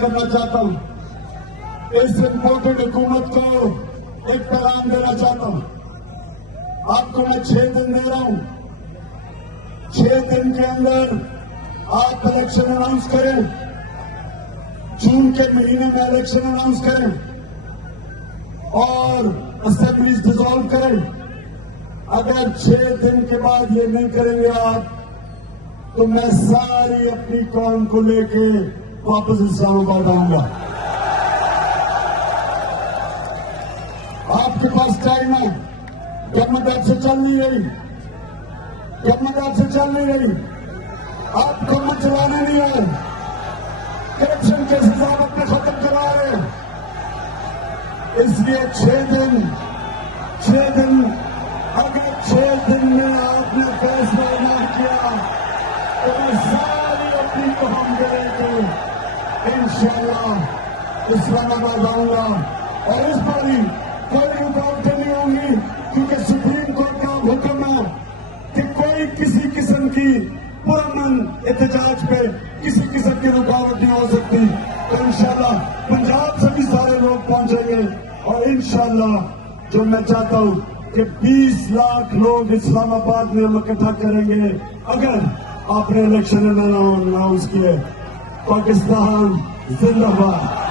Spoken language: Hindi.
करना चाहता हूं, इस इम्पोर्टेड हुकूमत को एक पैगाम देना चाहता हूं। आपको मैं 6 दिन दे रहा हूं, 6 दिन के अंदर आप इलेक्शन अनाउंस करें, जून के महीने में इलेक्शन अनाउंस करें और असेंबलीज डिसॉल्व करें। अगर 6 दिन के बाद ये नहीं करेंगे आप, तो मैं सारी अपनी कौम को लेके वापस इस्लामाबाद आऊंगा। आपके पास टाइम है, गवर्नमेंट आपसे चल नहीं रही, गवर्नमेंट आपसे चल नहीं रही, आप गवर्नमेंट चलाने नहीं आए, करप्शन केसेस आप अपने खत्म करा रहे हैं। इसलिए 6 दिन अगर 6 दिन में आपने फैसला ना किया तो मैं सारी अपनी कौम को लेकर इंशाअल्लाह इस्लामाबाद आऊंगा और इस बारी कोई रुकावटें नहीं होंगी, क्योंकि सुप्रीम कोर्ट का हुक्म है कि कोई किसी किस्म की पुरअमन एहतजाज पे किसी किस्म की रुकावट नहीं हो सकती। तो इंशाअल्लाह पंजाब से भी सारे लोग पहुंचेंगे और इंशाअल्लाह जो मैं चाहता हूं कि 20 लाख लोग इस्लामाबाद में हम इकट्ठा करेंगे अगर आपने इलेक्शन अनाउंस किए। पाकिस्तान जिंदाबाद।